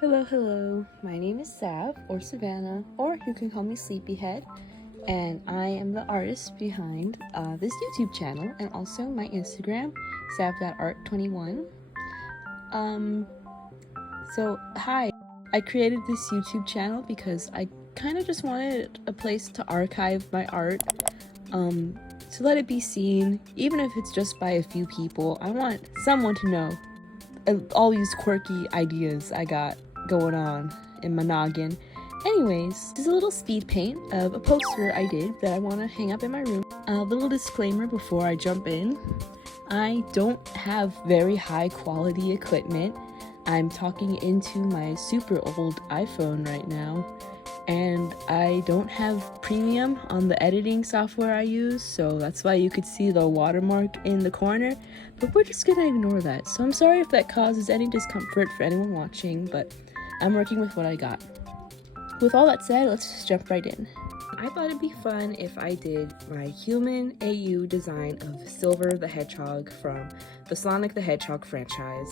Hello. My name is Sav, or Savannah, or you can call me Sleepyhead, and I am the artist behind this YouTube channel and also my Instagram, sav.art21. Hi. I created this YouTube channel because I kind of just wanted a place to archive my art, to let it be seen, even if it's just by a few people. I want someone to know all these quirky ideas I got going on in my noggin. Anyways, this is a little speed paint of a poster I did that I want to hang up in my room. A little disclaimer before I jump in. I don't have very high quality equipment. I'm talking into my super old iPhone right now, and I don't have premium on the editing software I use, so that's why you could see the watermark in the corner, but we're just gonna ignore that. So I'm sorry if that causes any discomfort for anyone watching, but I'm working with what I got. With all that said, let's just jump right in. I thought it'd be fun if I did my human AU design of Silver the Hedgehog from the Sonic the Hedgehog franchise.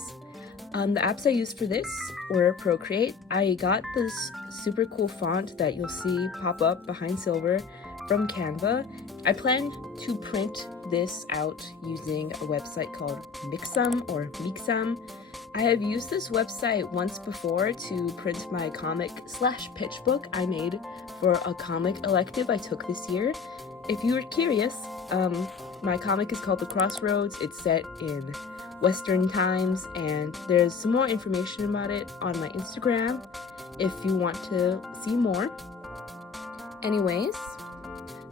The apps I used for this were Procreate. I got this super cool font that you'll see pop up behind Silver from Canva. I plan to print this out using a website called Mixum. I have used this website once before to print my comic/pitch book I made for a comic elective I took this year. If you were curious, my comic is called The Crossroads. It's set in Western times, and there's some more information about it on my Instagram if you want to see more. Anyways,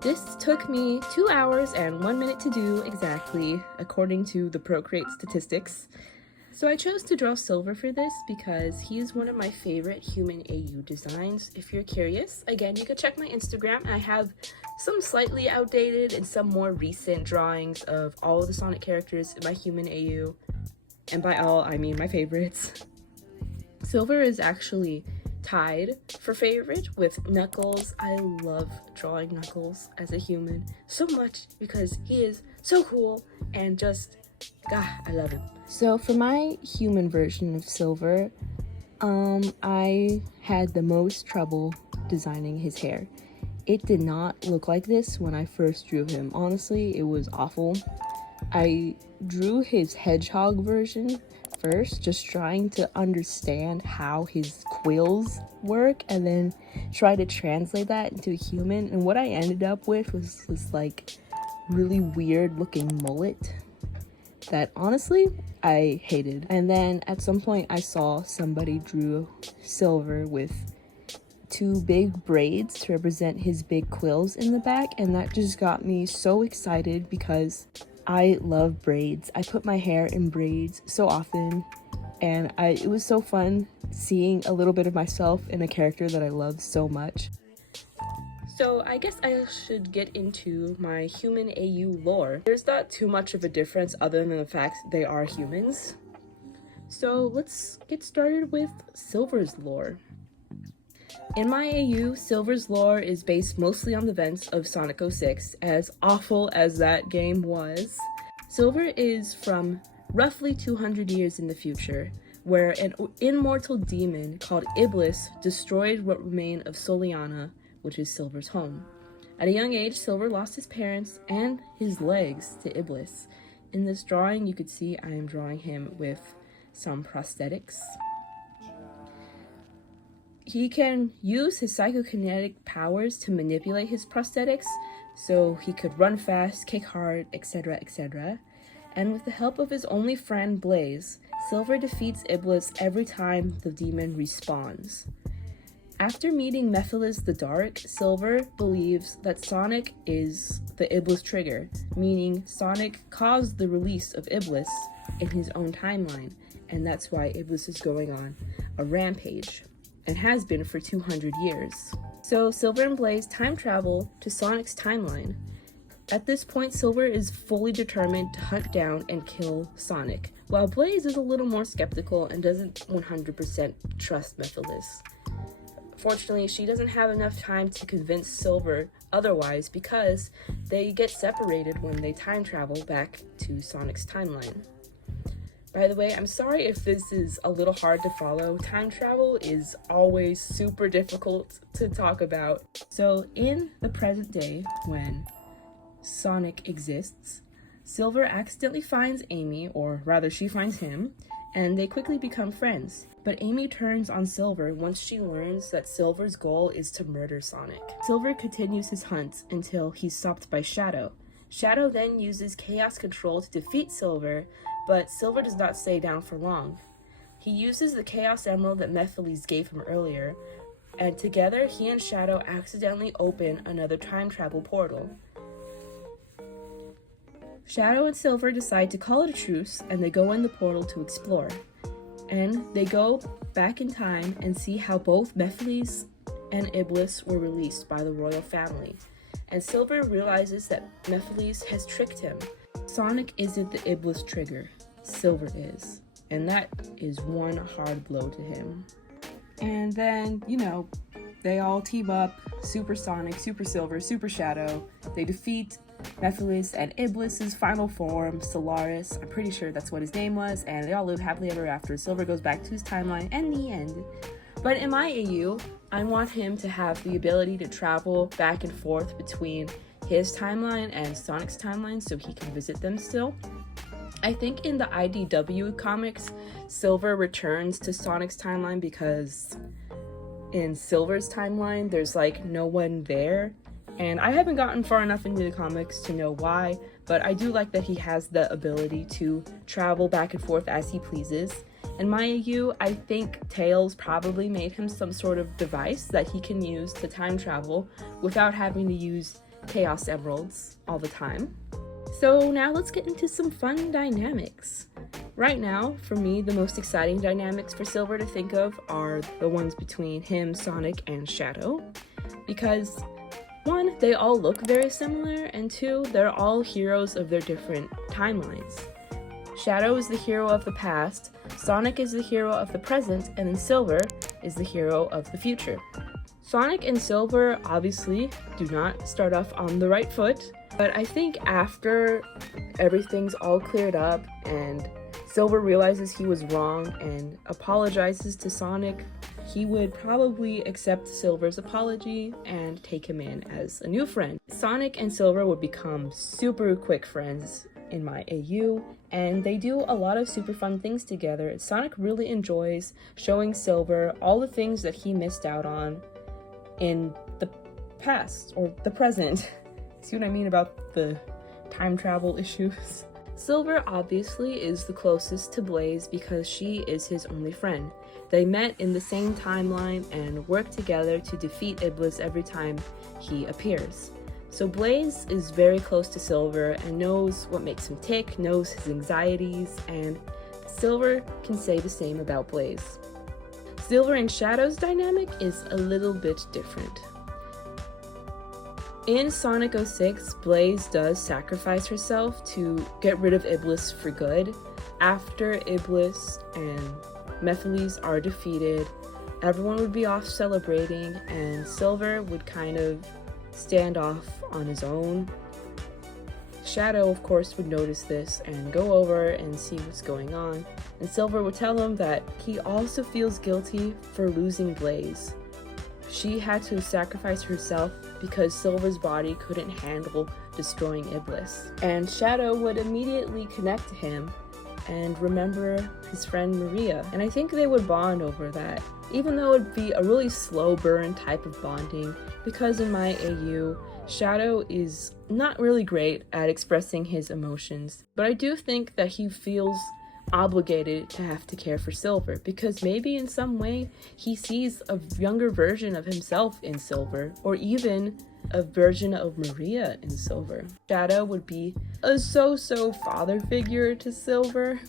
this took me 2 hours and 1 minute to do exactly, according to the Procreate statistics. So I chose to draw Silver for this because he is one of my favorite human AU designs. If you're curious, again, you can check my Instagram. I have some slightly outdated and some more recent drawings of all of the Sonic characters in my human AU. And by all, I mean my favorites. Silver is actually tied for favorite with Knuckles. I love drawing Knuckles as a human so much because he is so cool and just, I love him. So for my human version of Silver, I had the most trouble designing his hair. It did not look like this when I first drew him. Honestly, it was awful. I drew his hedgehog version first, just trying to understand how his quills work and then try to translate that into a human. And what I ended up with was this like really weird looking mullet that honestly I hated. And then at some point I saw somebody drew Silver with two big braids to represent his big quills in the back, and that just got me so excited because I love braids. I put my hair in braids so often, and it was so fun seeing a little bit of myself in a character that I love so much. So I guess I should get into my human AU lore. There's not too much of a difference other than the fact they are humans. So let's get started with Silver's lore. In my AU, Silver's lore is based mostly on the events of Sonic 06, as awful as that game was. Silver is from roughly 200 years in the future, where an immortal demon called Iblis destroyed what remained of Soliana, which is Silver's home. At a young age, Silver lost his parents and his legs to Iblis. In this drawing, you could see I am drawing him with some prosthetics. He can use his psychokinetic powers to manipulate his prosthetics, so he could run fast, kick hard, etc., etc. And with the help of his only friend, Blaze, Silver defeats Iblis every time the demon respawns. After meeting Mephiles the Dark, Silver believes that Sonic is the Iblis trigger, meaning Sonic caused the release of Iblis in his own timeline, and that's why Iblis is going on a rampage, and has been for 200 years. So Silver and Blaze time travel to Sonic's timeline. At this point, Silver is fully determined to hunt down and kill Sonic, while Blaze is a little more skeptical and doesn't 100% trust Mephiles. Fortunately, she doesn't have enough time to convince Silver otherwise because they get separated when they time travel back to Sonic's timeline. By the way, I'm sorry if this is a little hard to follow. Time travel is always super difficult to talk about. So in the present day, when Sonic exists, Silver accidentally finds Amy, or rather she finds him, and they quickly become friends. But Amy turns on Silver once she learns that Silver's goal is to murder Sonic. Silver continues his hunt until he's stopped by Shadow. Shadow then uses Chaos Control to defeat Silver, but Silver does not stay down for long. He uses the Chaos Emerald that Mephiles gave him earlier, and together he and Shadow accidentally open another time travel portal. Shadow and Silver decide to call it a truce, and they go in the portal to explore. And they go back in time and see how both Mephiles and Iblis were released by the royal family. And Silver realizes that Mephiles has tricked him. Sonic isn't the Iblis trigger, Silver is. And that is one hard blow to him. And then, they all team up, Super Sonic, Super Silver, Super Shadow. They defeat Mephiles and Iblis's final form, Solaris. I'm pretty sure that's what his name was, and they all live happily ever after. Silver goes back to his timeline, and the end. But in my AU, I want him to have the ability to travel back and forth between his timeline and Sonic's timeline so he can visit them still. I think in the IDW comics, Silver returns to Sonic's timeline because in Silver's timeline, there's no one there. And I haven't gotten far enough into the comics to know why, but I do like that he has the ability to travel back and forth as he pleases. In my AU, I think Tails probably made him some sort of device that he can use to time travel without having to use Chaos Emeralds all the time. So now let's get into some fun dynamics. Right now, for me, the most exciting dynamics for Silver to think of are the ones between him, Sonic, and Shadow. Because 1, they all look very similar, and 2, they're all heroes of their different timelines. Shadow is the hero of the past, Sonic is the hero of the present, and then Silver is the hero of the future. Sonic and Silver obviously do not start off on the right foot, but I think after everything's all cleared up and Silver realizes he was wrong and apologizes to Sonic, he would probably accept Silver's apology and take him in as a new friend. Sonic and Silver would become super quick friends in my AU, and they do a lot of super fun things together. Sonic really enjoys showing Silver all the things that he missed out on in the past, or the present. See what I mean about the time travel issues? Silver obviously is the closest to Blaze because she is his only friend. They met in the same timeline and work together to defeat Iblis every time he appears. So Blaze is very close to Silver and knows what makes him tick, knows his anxieties, and Silver can say the same about Blaze. Silver and Shadow's dynamic is a little bit different. In Sonic 06, Blaze does sacrifice herself to get rid of Iblis for good. After Iblis and Mephiles are defeated, everyone would be off celebrating, and Silver would kind of stand off on his own. Shadow, of course, would notice this and go over and see what's going on, and Silver would tell him that he also feels guilty for losing Blaze. She had to sacrifice herself because Silver's body couldn't handle destroying Iblis. And Shadow would immediately connect to him and remember his friend Maria. And I think they would bond over that, even though it'd be a really slow burn type of bonding, because in my AU, Shadow is not really great at expressing his emotions. But I do think that he feels obligated to have to care for Silver, because maybe in some way he sees a younger version of himself in Silver, or even a version of Maria in Silver. Shadow would be a so-so father figure to Silver.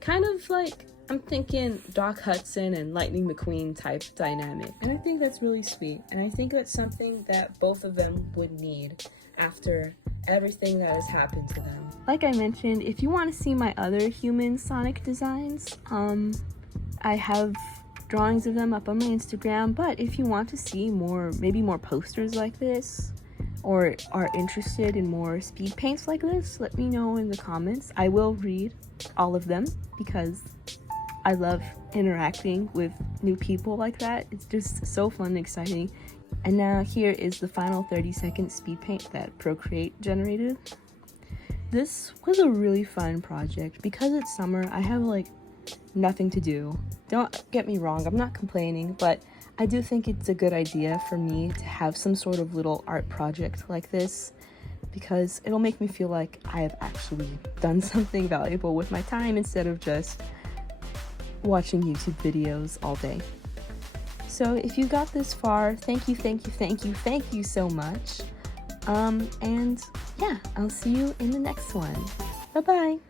Kind of like, I'm thinking Doc Hudson and Lightning McQueen type dynamic. And I think that's really sweet. And I think that's something that both of them would need after everything that has happened to them. Like I mentioned, if you want to see my other human Sonic designs, I have drawings of them up on my Instagram, but if you want to see more, maybe more posters like this, or are interested in more speed paints like this, let me know in the comments. I will read all of them because I love interacting with new people like that. It's just so fun and exciting. And now here is the final 30-second speed paint that Procreate generated. This was a really fun project. Because it's summer, I have like nothing to do. Don't get me wrong, I'm not complaining, but I do think it's a good idea for me to have some sort of little art project like this, because it'll make me feel like I have actually done something valuable with my time instead of just watching YouTube videos all day. So if you got this far, thank you so much. And yeah, I'll see you in the next one. Bye-bye.